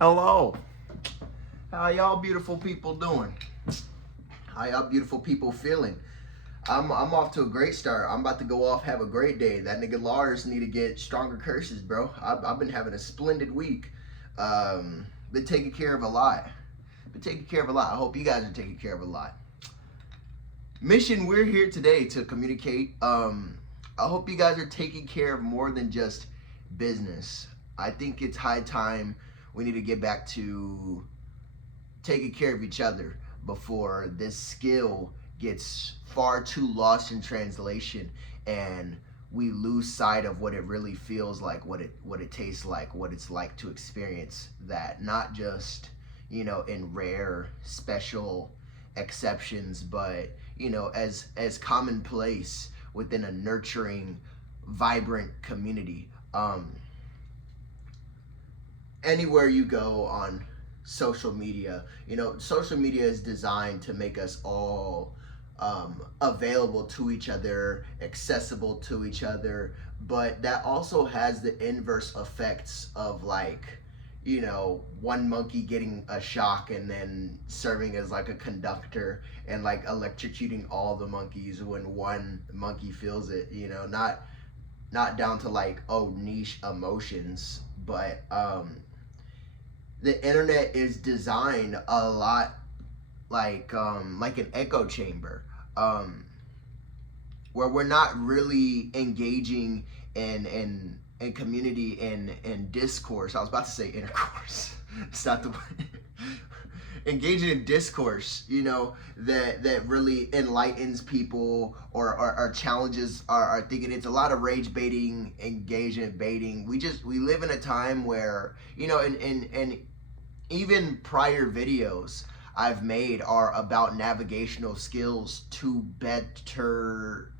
Hello. How y'all beautiful people doing? How y'all beautiful people feeling? I'm off to a great start. I'm about to go off, have a great day. That nigga Lars need to get stronger curses, bro. I've been having a splendid week. Been taking care of a lot. Been taking care of a lot. I hope you guys are taking care of a lot. Mission, we're here today to communicate. I hope you guys are taking care of more than just business. I think it's high time we need to get back to taking care of each other before this skill gets far too lost in translation and we lose sight of what it really feels like, what it tastes like, what it's like to experience that, not just, in rare special exceptions, but as commonplace within a nurturing, vibrant community. Anywhere you go on social media, social media is designed to make us all available to each other, accessible to each other, but that also has the inverse effects of, like, one monkey getting a shock and then serving as like a conductor and like electrocuting all the monkeys when one monkey feels it, not down to like, oh, niche emotions, but the internet is designed a lot like an echo chamber, where we're not really engaging in community in discourse. I was about to say intercourse. It's not the way. Engaging in discourse, that really enlightens people or challenges our thinking. It's a lot of rage baiting, engagement baiting. We live in a time where, and even prior videos I've made are about navigational skills to better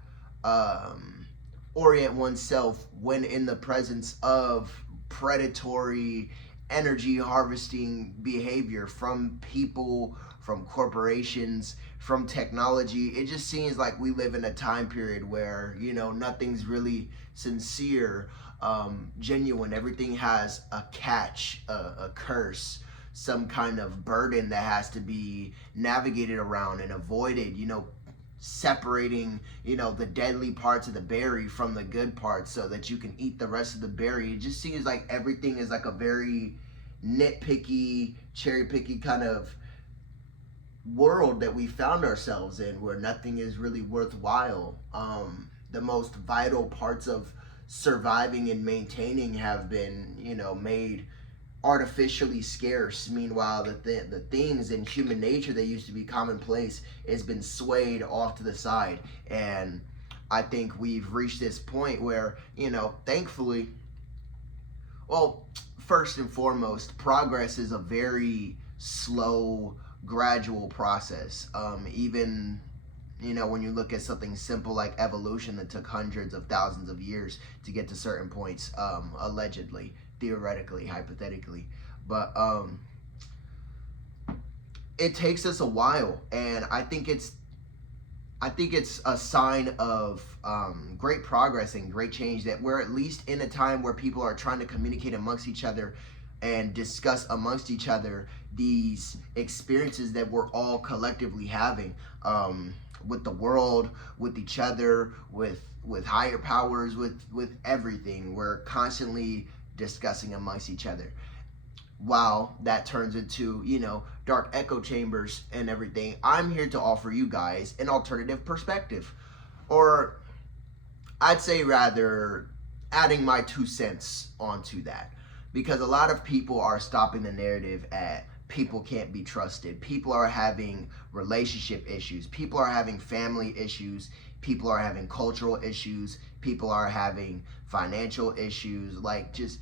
orient oneself when in the presence of predatory energy harvesting behavior from people, from corporations, from technology. It just seems like we live in a time period where, nothing's really sincere, genuine. Everything has a catch, a curse, some kind of burden that has to be navigated around and avoided, separating, the deadly parts of the berry from the good parts so that you can eat the rest of the berry. It just seems like everything is like a very nitpicky, cherry picky kind of world that we found ourselves in, where nothing is really worthwhile. The most vital parts of surviving and maintaining have been, made artificially scarce. Meanwhile, the things in human nature that used to be commonplace has been swayed off to the side. And I think we've reached this point where, thankfully, well, first and foremost, progress is a very slow, gradual process. Even, when you look at something simple like evolution that took hundreds of thousands of years to get to certain points, allegedly, theoretically, hypothetically, but it takes us a while, and I think it's a sign of great progress and great change that we're at least in a time where people are trying to communicate amongst each other and discuss amongst each other these experiences that we're all collectively having, with the world, with each other, with higher powers, with everything. We're constantly discussing amongst each other. While that turns into, dark echo chambers and everything, I'm here to offer you guys an alternative perspective. Or I'd say rather adding my 2 cents onto that. Because a lot of people are stopping the narrative at people can't be trusted. People are having relationship issues. People are having family issues. People are having cultural issues. People are having financial issues. Like, just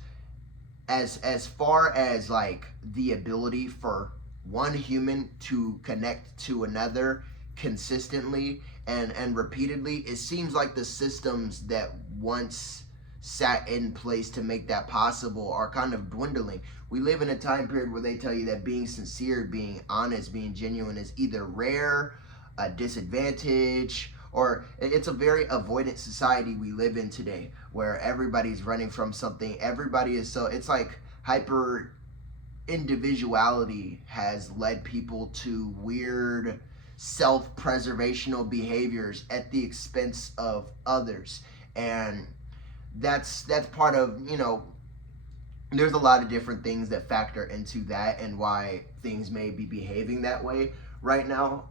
as far as like the ability for one human to connect to another consistently and repeatedly, it seems like the systems that once sat in place to make that possible are kind of dwindling. We live in a time period where they tell you that being sincere, being honest, being genuine is either rare, a disadvantage, or it's a very avoidant society we live in today, where everybody's running from something. Everybody is, so it's like hyper individuality has led people to weird self-preservational behaviors at the expense of others. And that's part of, there's a lot of different things that factor into that and why things may be behaving that way right now.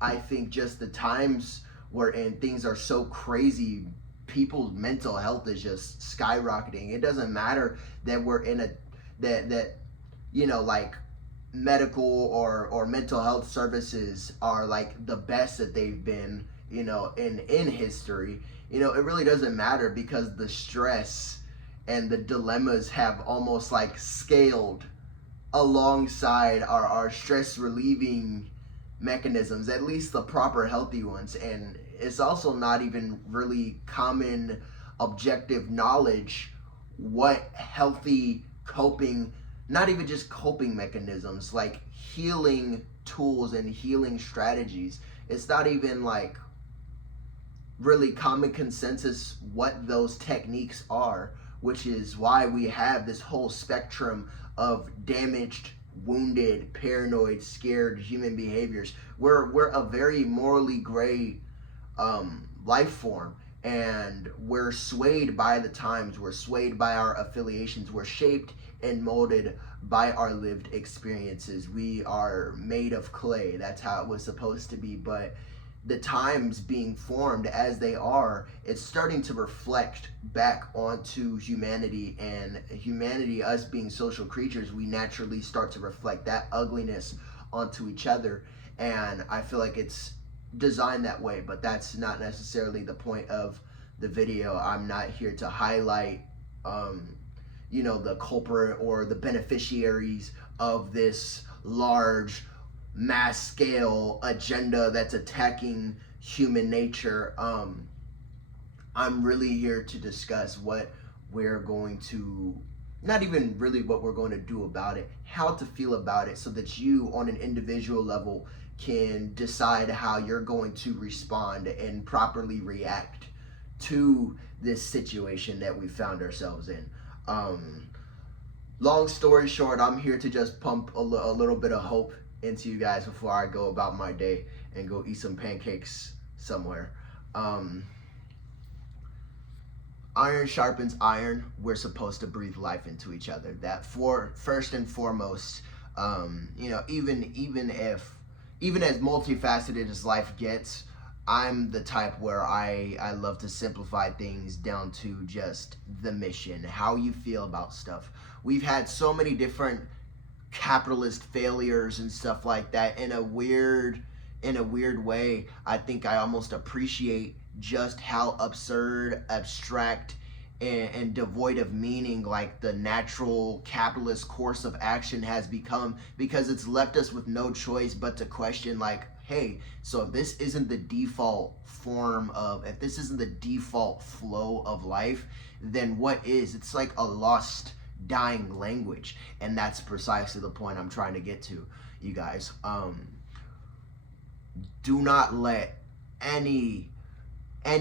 I think just the times we're in, things are so crazy. People's mental health is just skyrocketing. It doesn't matter that we're in a that like medical or mental health services are like the best that they've been, in history. It really doesn't matter, because the stress and the dilemmas have almost like scaled alongside our stress relieving mechanisms, at least the proper healthy ones. And it's also not even really common objective knowledge what healthy coping, not even just coping mechanisms, like healing tools and healing strategies, it's not even like really common consensus what those techniques are, which is why we have this whole spectrum of damaged, wounded, paranoid, scared human behaviors. We're a very morally gray life form, and we're swayed by the times, we're swayed by our affiliations, we're shaped and molded by our lived experiences. We are made of clay. That's how it was supposed to be. But the times being formed as they are, it's starting to reflect back onto humanity. And humanity, us being social creatures, we naturally start to reflect that ugliness onto each other. And I feel like it's designed that way, but that's not necessarily the point of the video. I'm not here to highlight the culprit or the beneficiaries of this large mass scale agenda that's attacking human nature. I'm really here to discuss what we're going to, not even really what we're going to do about it, how to feel about it, so that you on an individual level can decide how you're going to respond and properly react to this situation that we found ourselves in. Long story short, I'm here to just pump a little bit of hope into you guys before I go about my day and go eat some pancakes somewhere. Iron sharpens iron. We're supposed to breathe life into each other. That first and foremost, even as multifaceted as life gets, I'm the type where I love to simplify things down to just the mission, how you feel about stuff. We've had so many different capitalist failures and stuff like that. In a weird way, I think I almost appreciate just how absurd, abstract, and devoid of meaning like the natural capitalist course of action has become, because it's left us with no choice but to question, like, hey, so if this isn't the default form of, if this isn't the default flow of life, then what is? It's like a lost, dying language. And that's precisely the point I'm trying to get to, you guys. Do not let any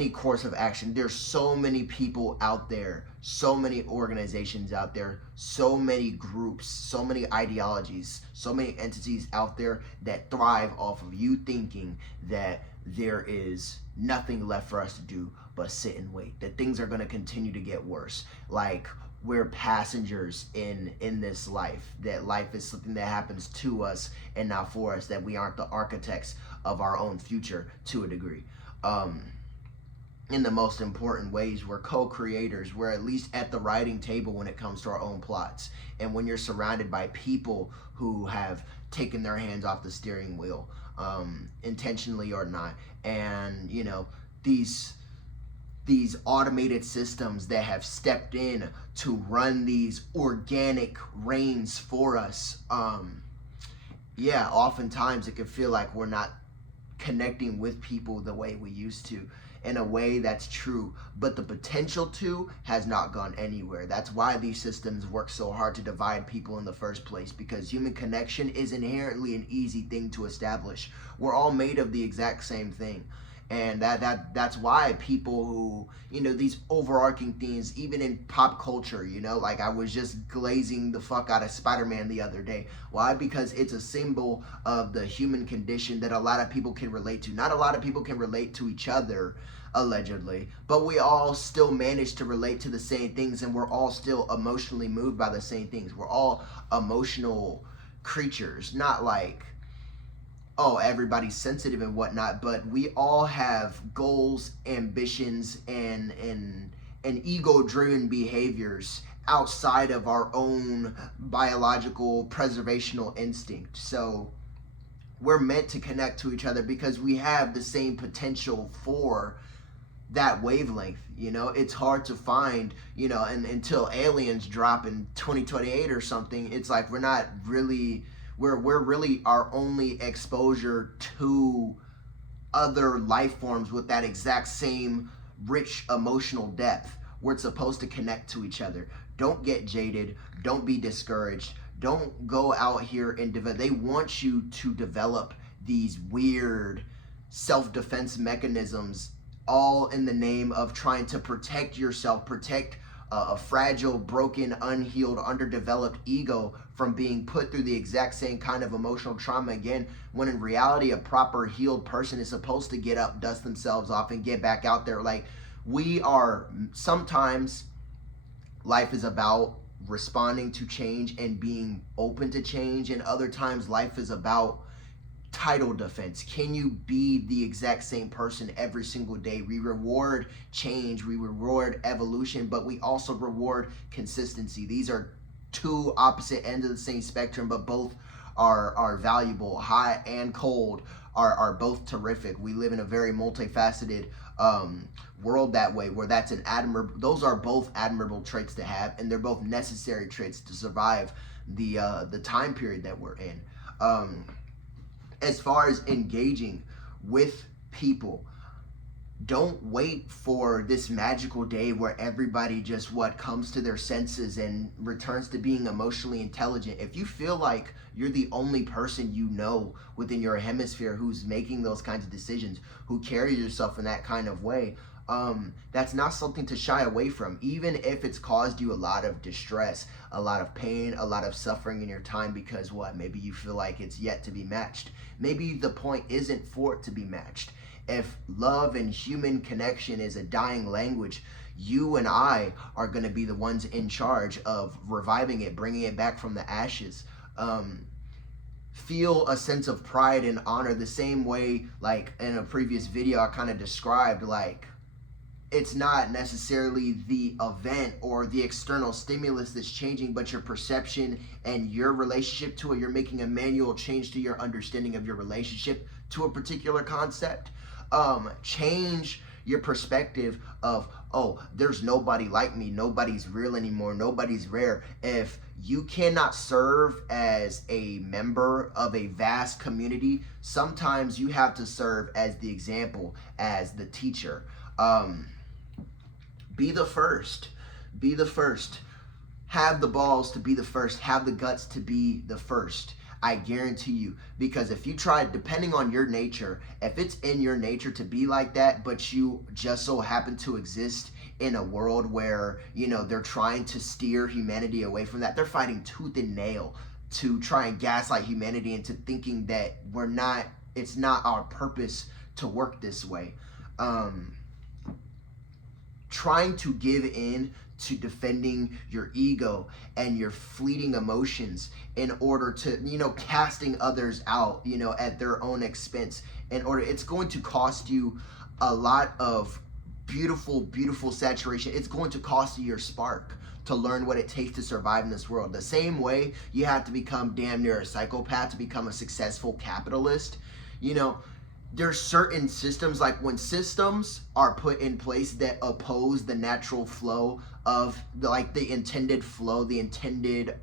course of action, there's so many people out there, so many organizations out there, so many groups, so many ideologies, so many entities out there that thrive off of you thinking that there is nothing left for us to do but sit and wait, that things are going to continue to get worse, like we're passengers in this life, that life is something that happens to us and not for us, that we aren't the architects of our own future to a degree. In the most important ways, we're co-creators. We're at least at the writing table when it comes to our own plots. And when you're surrounded by people who have taken their hands off the steering wheel, intentionally or not, and these automated systems that have stepped in to run these organic reins for us, oftentimes it can feel like we're not connecting with people the way we used to. In a way, that's true, but the potential to has not gone anywhere. That's why these systems work so hard to divide people in the first place, because human connection is inherently an easy thing to establish. We're all made of the exact same thing, And that's why people who, these overarching themes, even in pop culture, like I was just glazing the fuck out of Spider-Man the other day. Why? Because it's a symbol of the human condition that a lot of people can relate to. Not a lot of people can relate to each other, allegedly, but we all still manage to relate to the same things, and we're all still emotionally moved by the same things. We're all emotional creatures, not like, oh, everybody's sensitive and whatnot, but we all have goals, ambitions, and ego-driven behaviors outside of our own biological preservational instinct. So we're meant to connect to each other because we have the same potential for that wavelength. It's hard to find, and until aliens drop in 2028 or something, it's like we're not really, we're really our only exposure to other life forms with that exact same rich emotional depth. We're supposed to connect to each other. Don't get jaded. Don't be discouraged. Don't go out here and develop. They want you to develop these weird self-defense mechanisms, all in the name of trying to protect yourself, protect a fragile, broken, unhealed, underdeveloped ego from being put through the exact same kind of emotional trauma again, when in reality a proper healed person is supposed to get up, dust themselves off, and get back out there. Like, sometimes life is about responding to change and being open to change, and other times life is about title defense. Can you be the exact same person every single day? We reward change, we reward evolution, but we also reward consistency. These are two opposite ends of the same spectrum, but both are valuable. Hot and cold are both terrific. We live in a very multifaceted world that way, where those are both admirable traits to have, and they're both necessary traits to survive the time period that we're in. As far as engaging with people, don't wait for this magical day where everybody just comes to their senses and returns to being emotionally intelligent. If you feel like you're the only person within your hemisphere who's making those kinds of decisions, who carries yourself in that kind of way, that's not something to shy away from, even if it's caused you a lot of distress, a lot of pain, a lot of suffering in your time, because maybe you feel like it's yet to be matched. Maybe the point isn't for it to be matched. If love and human connection is a dying language, you and I are going to be the ones in charge of reviving it, bringing it back from the ashes. Feel a sense of pride and honor the same way, like in a previous video I kind of described, like, it's not necessarily the event or the external stimulus that's changing, but your perception and your relationship to it. You're making a manual change to your understanding of your relationship to a particular concept. Change your perspective of, oh, there's nobody like me, nobody's real anymore, nobody's rare. If you cannot serve as a member of a vast community, sometimes you have to serve as the example, as the teacher. Be the first. Be the first. Have the balls to be the first. Have the guts to be the first. I guarantee you. Because if you try, depending on your nature, if it's in your nature to be like that, but you just so happen to exist in a world where, they're trying to steer humanity away from that, they're fighting tooth and nail to try and gaslight humanity into thinking that it's not our purpose to work this way. Trying to give in to defending your ego and your fleeting emotions in order to, casting others out, at their own expense, it's going to cost you a lot of beautiful saturation. It's going to cost you your spark to learn what it takes to survive in this world. The same way you have to become damn near a psychopath to become a successful capitalist. There's certain systems, like when systems are put in place that oppose the natural flow of the intended flow, the intended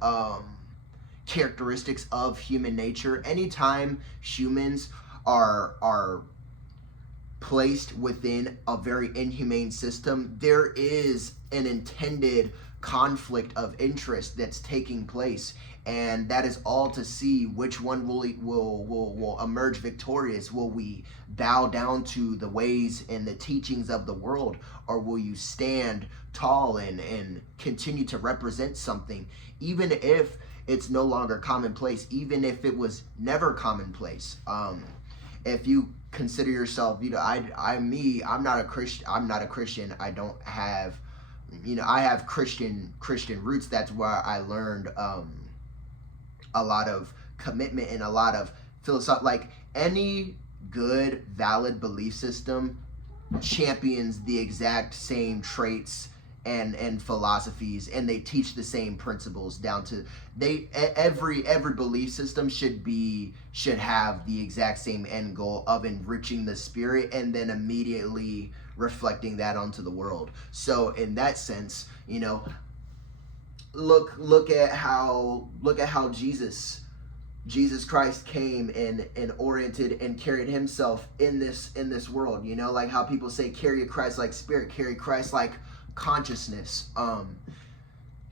characteristics of human nature. Anytime humans are placed within a very inhumane system, there is an intended conflict of interest that's taking place, and that is all to see which one will emerge victorious. Will we bow down to the ways and the teachings of the world, or will you stand tall and continue to represent something, even if it's no longer commonplace, even if it was never commonplace? If you consider yourself, I'm not a Christian. I don't have, I have Christian roots. That's where I learned a lot of commitment and a lot of philosophy. Like, any good, valid belief system champions the exact same traits and philosophies, and they teach the same principles down to every belief system should have the exact same end goal of enriching the spirit and then immediately reflecting that onto the world. So in that sense, look at how Jesus Christ came and oriented and carried himself in this world. Like how people say, carry a Christ-like spirit, carry Christ-like consciousness.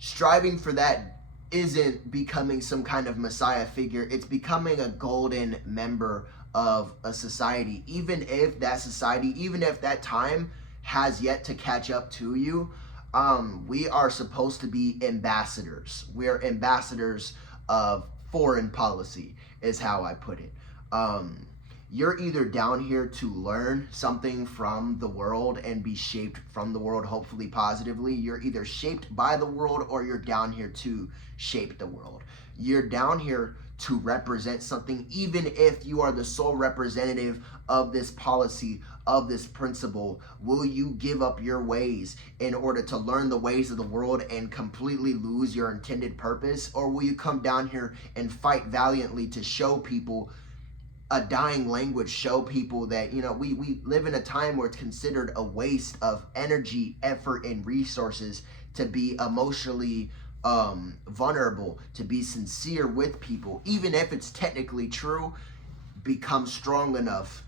Striving for that isn't becoming some kind of Messiah figure. It's becoming a golden member of a society, even if that time has yet to catch up to you. We are supposed to be ambassadors. We're ambassadors of foreign policy, is how I put it. You're either down here to learn something from the world and be shaped from the world, hopefully positively. You're either shaped by the world, or you're down here to shape the world. You're down here to represent something, even if you are the sole representative of this policy, of this principle. Will you give up your ways in order to learn the ways of the world and completely lose your intended purpose? Or will you come down here and fight valiantly to show people a dying language, show people that, we live in a time where it's considered a waste of energy, effort, and resources to be emotionally vulnerable, to be sincere with people, even if it's technically true. Become strong enough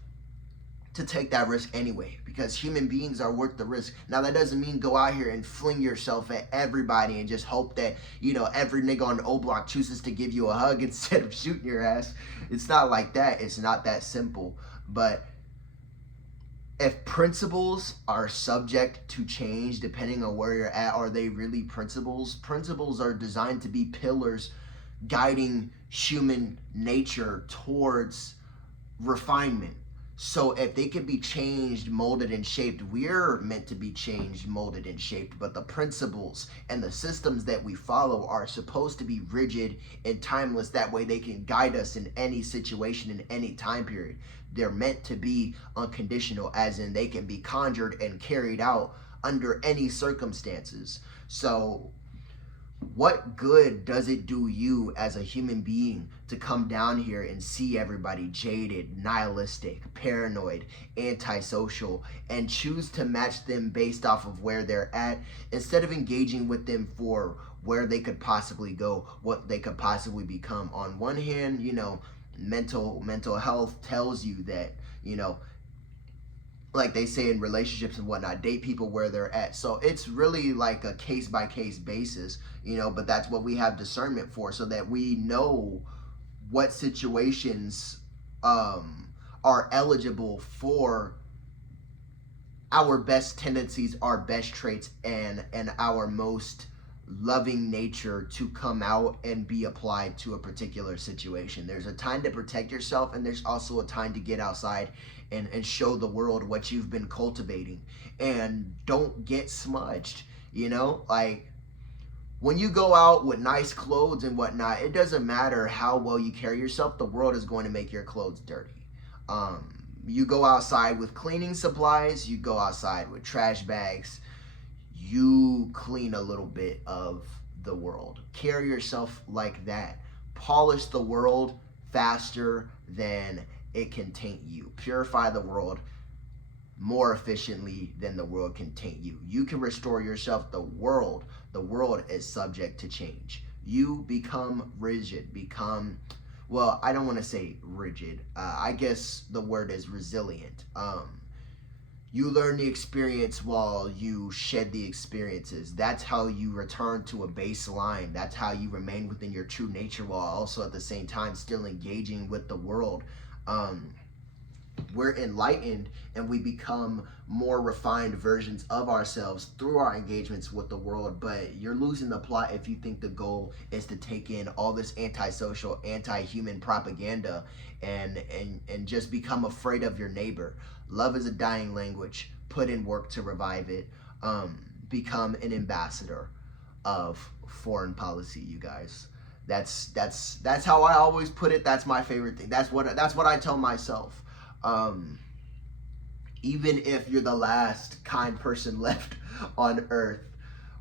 to take that risk anyway, because human beings are worth the risk. Now, that doesn't mean go out here and fling yourself at everybody and just hope that, every nigga on the O Block chooses to give you a hug instead of shooting your ass. It's not like that. It's not that simple. But if principles are subject to change depending on where you're at, are they really principles? Principles are designed to be pillars guiding human nature towards refinement. So if they can be changed, molded, and shaped, we're meant to be changed, molded, and shaped. But the principles and the systems that we follow are supposed to be rigid and timeless. That way they can guide us in any situation, in any time period. They're meant to be unconditional, as in they can be conjured and carried out under any circumstances. So what good does it do you as a human being to come down here and see everybody jaded, nihilistic, paranoid, antisocial, and choose to match them based off of where they're at, instead of engaging with them for where they could possibly go, what they could possibly become? On one hand, mental health tells you that, like they say in relationships and whatnot, date people where they're at. So it's really like a case-by-case basis, but that's what we have discernment for, so that we know what situations are eligible for our best tendencies, our best traits, and our most loving nature to come out and be applied to a particular situation. There's a time to protect yourself, and there's also a time to get outside and show the world what you've been cultivating. And don't get smudged, like when you go out with nice clothes and whatnot, it doesn't matter how well you carry yourself, the world is going to make your clothes dirty. You go outside with cleaning supplies, you go outside with trash bags, you clean a little bit of the world. Carry yourself like that. Polish the world faster than it can taint you. Purify the world more efficiently than the world can taint you. You can restore yourself. The world is subject to change. You become rigid, well, I don't want to say rigid. I guess the word is resilient. You learn the experience while you shed the experiences. That's how you return to a baseline. That's how you remain within your true nature while also at the same time still engaging with the world. We're enlightened and we become more refined versions of ourselves through our engagements with the world. But you're losing the plot if you think the goal is to take in all this antisocial, anti-human propaganda and just become afraid of your neighbor. Love is a dying language. Put in work to revive it. Become an ambassador of foreign policy, you guys. That's how I always put it. That's my favorite thing. That's what I tell myself. Even if you're the last kind person left on earth,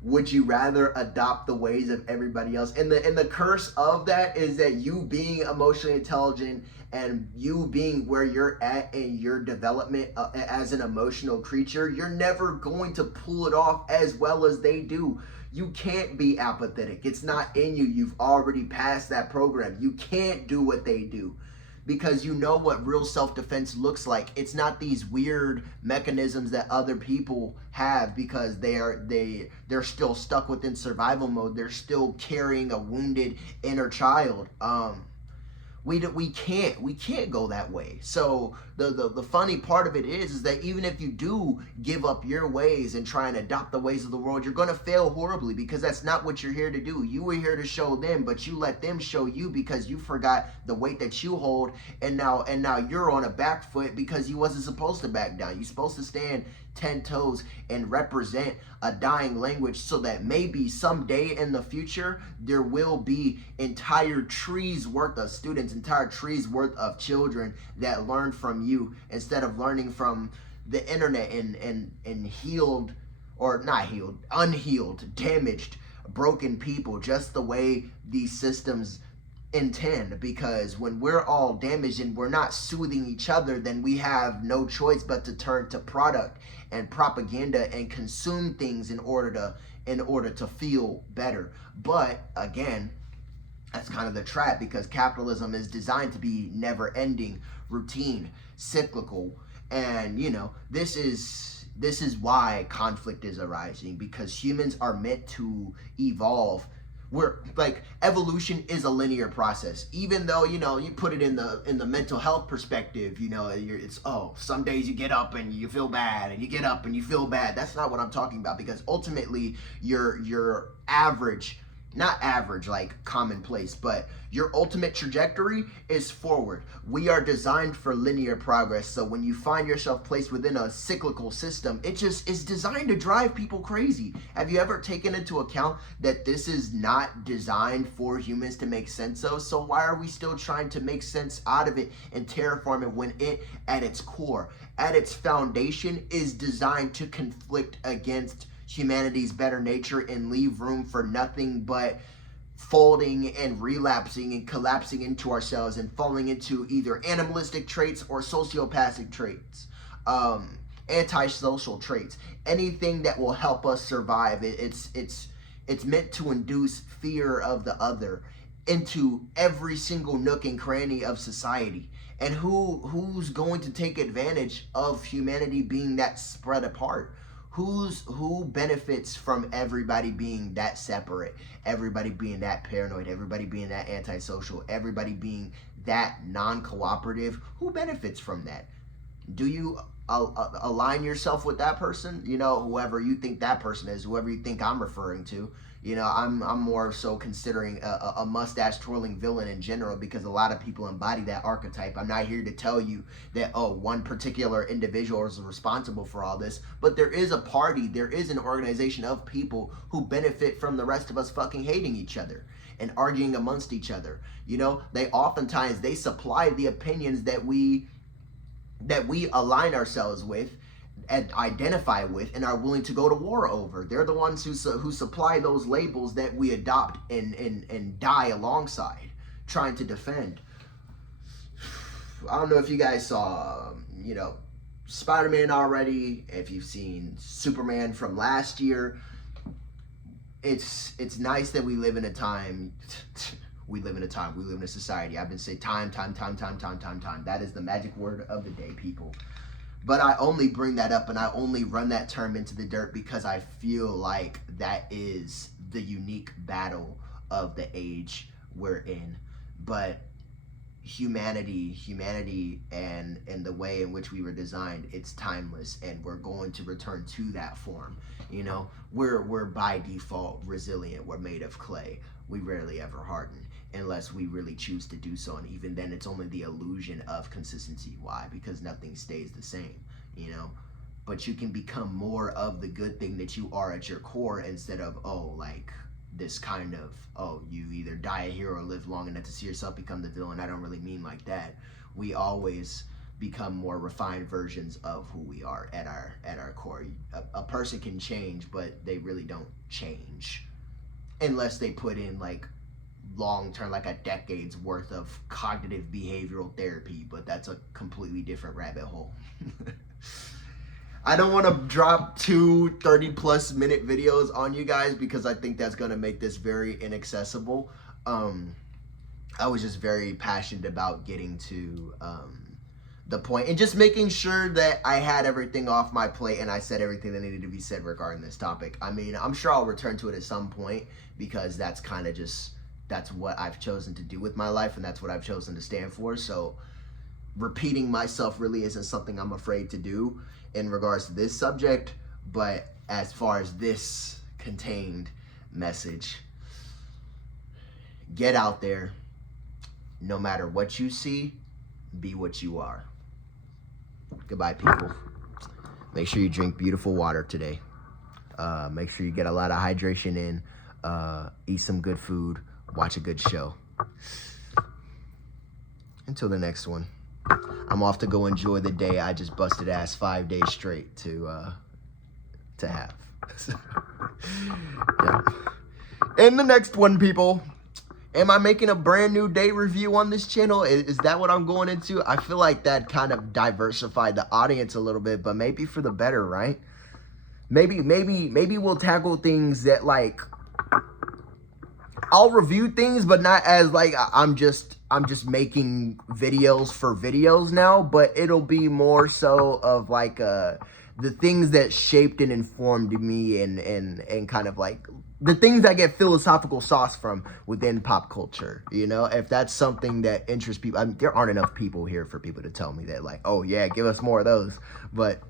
would you rather adopt the ways of everybody else? And the curse of that is that you being emotionally intelligent and you being where you're at in your development as an emotional creature, you're never going to pull it off as well as they do. You can't be apathetic. It's not in you. You've already passed that program. You can't do what they do, because you know what real self-defense looks like. It's not these weird mechanisms that other people have because they're still stuck within survival mode. They're still carrying a wounded inner child. We can't go that way. So the funny part of it is that even if you do give up your ways and try and adopt the ways of the world, you're going to fail horribly, because that's not what you're here to do. You were here to show them, but you let them show you because you forgot the weight that you hold, and now you're on a back foot because you wasn't supposed to back down. You're supposed to stand 10 toes and represent a dying language, so that maybe someday in the future there will be entire trees worth of students, entire trees worth of children that learn from you instead of learning from the internet and healed, or not healed, unhealed, damaged, broken people, just the way these systems intend. Because when we're all damaged and we're not soothing each other, then we have no choice but to turn to product and propaganda and consume things in order to feel better. But again, that's kind of the trap, because capitalism is designed to be never ending, routine, cyclical. And this is why conflict is arising, because humans are meant to evolve. We're like, evolution is a linear process. Even though you put it in the mental health perspective, it's some days you get up and you feel bad, and you get up and you feel bad. That's not what I'm talking about, because ultimately your average, not average like commonplace, but your ultimate trajectory is forward. We are designed for linear progress. So when you find yourself placed within a cyclical system, it just is designed to drive people crazy. Have you ever taken into account that this is not designed for humans to make sense of? So why are we still trying to make sense out of it and terraform it, when it, at its core, at its foundation, is designed to conflict against humanity's better nature and leave room for nothing but folding and relapsing and collapsing into ourselves and falling into either animalistic traits or sociopathic traits, antisocial traits, anything that will help us survive. It's meant to induce fear of the other into every single nook and cranny of society. And who's going to take advantage of humanity being that spread apart? Who benefits from everybody being that separate, everybody being that paranoid, everybody being that antisocial, everybody being that non-cooperative? Who benefits from that? Do you align yourself with that person? Whoever you think that person is, whoever you think I'm referring to. I'm more so considering a mustache twirling villain in general, because a lot of people embody that archetype. I'm not here to tell you that one particular individual is responsible for all this, but there is a party, there is an organization of people who benefit from the rest of us fucking hating each other and arguing amongst each other. They oftentimes supply the opinions that we align ourselves with and identify with and are willing to go to war over. They're the ones who supply those labels that we adopt and die alongside, trying to defend. I don't know if you guys saw, Spider-Man already, if you've seen Superman from last year. It's nice that we live in a time. We live in a society. I've been saying time. That is the magic word of the day, people. But I only bring that up and I only run that term into the dirt because I feel like that is the unique battle of the age we're in. But humanity and the way in which we were designed, it's timeless, and we're going to return to that form. You know, we're by default resilient. We're made of clay. We rarely ever harden unless we really choose to do so, and even then it's only the illusion of consistency. Why? Because nothing stays the same, you know. But you can become more of the good thing that you are at your core, instead of, oh, like this kind of, oh, you either die a hero or live long enough to see yourself become the villain. I don't really mean like that. We always become more refined versions of who we are at our core. A person can change, but they really don't change unless they put in like long term, like a decade's worth of cognitive behavioral therapy, but that's a completely different rabbit hole. I don't want to drop 2 30+ minute videos on you guys because I think that's going to make this very inaccessible. I was just very passionate about getting to the point and just making sure that I had everything off my plate and I said everything that needed to be said regarding this topic. I mean, I'm sure I'll return to it at some point because that's kind of just, that's what I've chosen to do with my life, and that's what I've chosen to stand for. So repeating myself really isn't something I'm afraid to do in regards to this subject. But as far as this contained message, get out there. No matter what you see, be what you are. Goodbye, people. Make sure you drink beautiful water today. Make sure you get a lot of hydration in. Eat some good food. Watch a good show. Until the next one, I'm off to go enjoy the day I just busted ass 5 days straight to have. Yeah. In the next one, people, am I making a brand new day review on this channel? Is that what I'm going into? I feel like that kind of diversified the audience a little bit, but maybe for the better, right? Maybe we'll tackle things that, like, I'll review things, but not as like I'm just making videos for videos now, but it'll be more so of like the things that shaped and informed me and kind of like the things I get philosophical sauce from within pop culture. You know, if that's something that interests people. I mean, there aren't enough people here for people to tell me that, like, oh yeah, give us more of those. But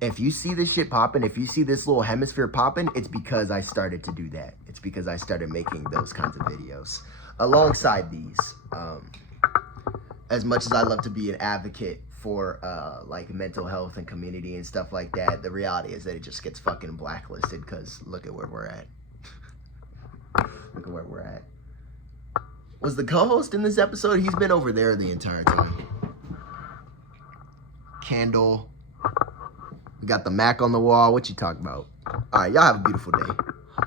if you see this shit popping, if you see this little hemisphere popping, it's because I started to do that. It's because I started making those kinds of videos alongside these. As much as I love to be an advocate for like mental health and community and stuff like that, the reality is that it just gets fucking blacklisted because look at where we're at. Look at where we're at. Was the co-host in this episode? He's been over there the entire time. Candle. We got the Mac on the wall. What you talking about? All right, y'all have a beautiful day.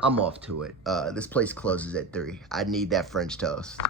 I'm off to it. This place closes at 3. I need that French toast.